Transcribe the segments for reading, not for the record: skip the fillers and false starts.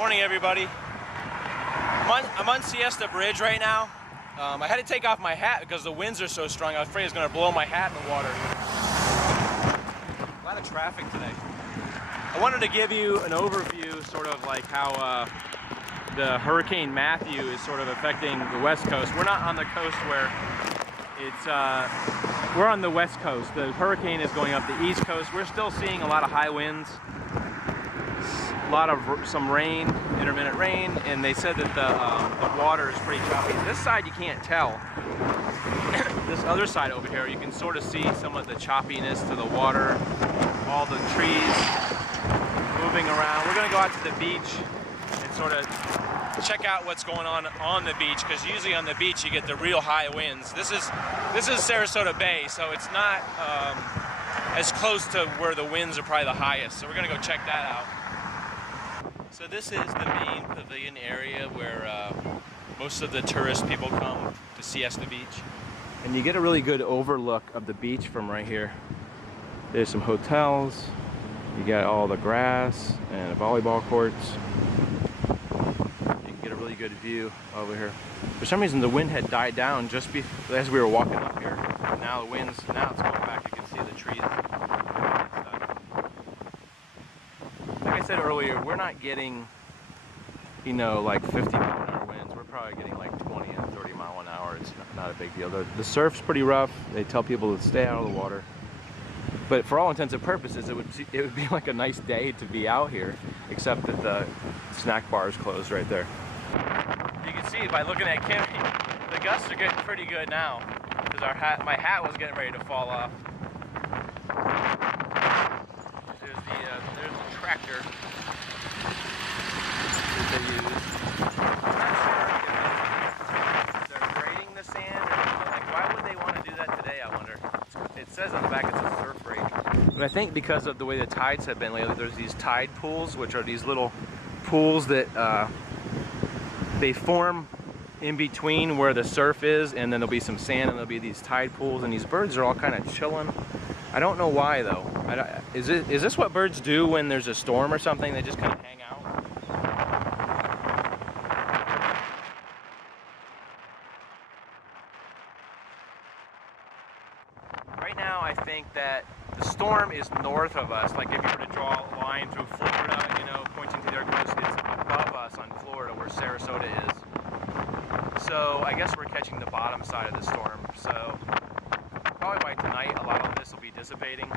Morning, everybody. I'm on Siesta Bridge right now. I had to take off my hat because the winds are so strong. I was afraid it was going to blow my hat in the water. A lot of traffic today. I wanted to give you an overview, sort of like how the Hurricane Matthew is sort of affecting the West Coast. We're not on the coast where it's, we're on the West Coast. The hurricane is going up the East Coast. We're still seeing a lot of high winds. A lot of some rain, intermittent rain, and they said that the water is pretty choppy. This side you can't tell. This other side over here, you can sort of see some of the choppiness to the water, all the trees moving around. We're gonna go out to the beach and sort of check out what's going on the beach, because usually on the beach you get the real high winds. This is Sarasota Bay, so it's not as close to where the winds are probably the highest. So we're gonna go check that out. So this is the main pavilion area where most of the tourist people come to Siesta Beach. And you get a really good overlook of the beach from right here. There's some hotels, you got all the grass and volleyball courts. You can get a really good view over here. For some reason the wind had died down just as we were walking up here. Now the wind's, now it's going back. You can see the trees. Like I said earlier, we're not getting, you know, like 50-mile-an-hour winds. We're probably getting like 20 and 30 mile an hour. It's not a big deal. The surf's pretty rough. They tell people to stay out of the water. But for all intents and purposes, it would be like a nice day to be out here, except that the snack bar is closed right there. You can see by looking at Kimmy, the gusts are getting pretty good now, because my hat was getting ready to fall off. There's the tractor that they use. I'm not sure if they're grading the sand or something. Like, why would they want to do that today, I wonder? It says on the back it's a surf rate. But I think because of the way the tides have been lately, there's these tide pools, which are these little pools that they form in between where the surf is, and then there'll be some sand, and there'll be these tide pools, and these birds are all kind of chilling. I don't know why though. Is this what birds do when there's a storm or something? They just kind of hang out? Right now I think that the storm is north of us. Like if you were to draw a line through Florida, you know, pointing to their coast, it's above us on Florida where Sarasota is. So I guess we're catching the bottom side of the storm. So probably by tonight a lot of this will be dissipating.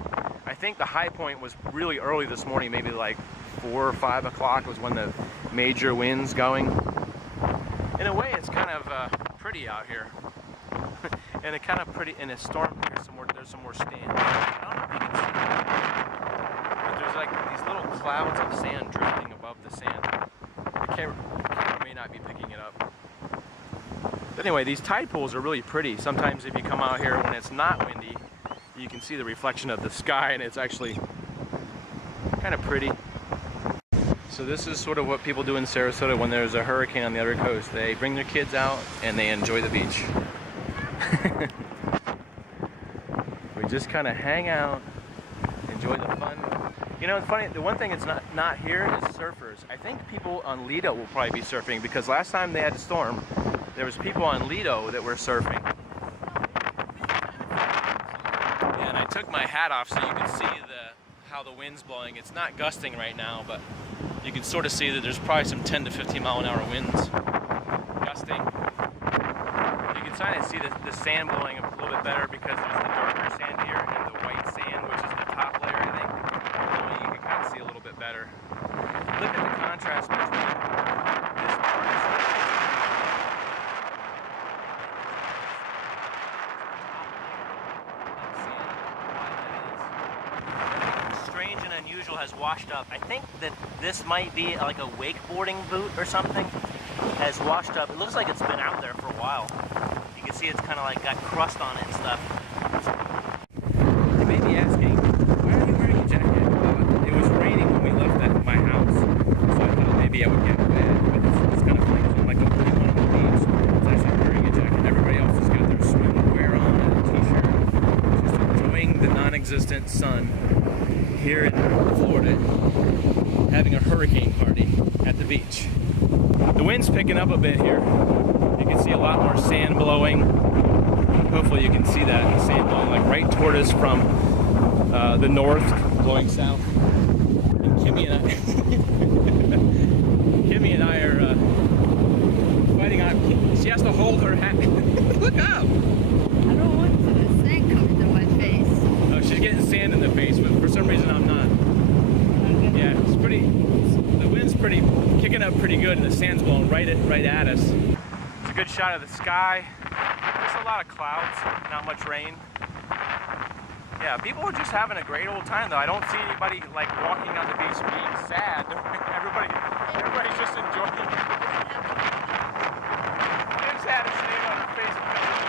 I think the high point was really early this morning, maybe like 4 or 5 o'clock was when the major winds going. In a way it's kind of pretty out here. And it kind of pretty in a storm. There's some more sand. I don't know if you can see that, but there's like these little clouds of sand drifting above the sand. The camera may not be picking it up. But anyway, these tide pools are really pretty. Sometimes if you come out here when it's not windy, you can see the reflection of the sky, and it's actually kind of pretty. So this is sort of what people do in Sarasota when there's a hurricane on the other coast. They bring their kids out and they enjoy the beach. We just kind of hang out, enjoy the fun. You know, it's funny, the one thing that's not here is surfers. I think people on Lido will probably be surfing, because last time they had a storm, there was people on Lido that were surfing. And I took my hat off so you can see how the wind's blowing. It's not gusting right now, but you can sort of see that there's probably some 10 to 15 mile an hour winds gusting. You can kind of see the sand blowing a little bit better because there's the darker sand here and the white sand, which is the top layer, I think. Blowing, you can kind of see a little bit better. Look at the contrast between this part. Strange and unusual has washed up. I think that this might be like a wakeboarding boot or something. Has washed up. It looks like it's been out there for a while. You can see it's kind of like got crust on it and stuff. You may be asking, why are you wearing a jacket? It was raining when we left my house, so I thought maybe I would get wet. But it's kind of funny because I'm like the only one on the beach that's actually wearing a jacket. Everybody else has got their swimwear on and a t-shirt, just enjoying the non-existent sun here in Florida, having a hurricane party at the the beach. The wind's picking up a bit here. You can see a lot more sand blowing. Hopefully you can see that, the sand blowing like right toward us from the north, blowing south. And Kimmy and I are fighting on. She has to hold her hat. Look up! I don't want the sand coming to my face. Oh, she's getting sand in the face, but for some reason I'm not. Okay. Yeah, it's pretty. The wind's pretty kicking up pretty good, and the sand's blowing right at us. It's a good shot of the sky. Just a lot of clouds, not much rain. Yeah, people are just having a great old time though. I don't see anybody like walking on the beach being sad. Everybody's just enjoying it. Kim's had a shame on her face because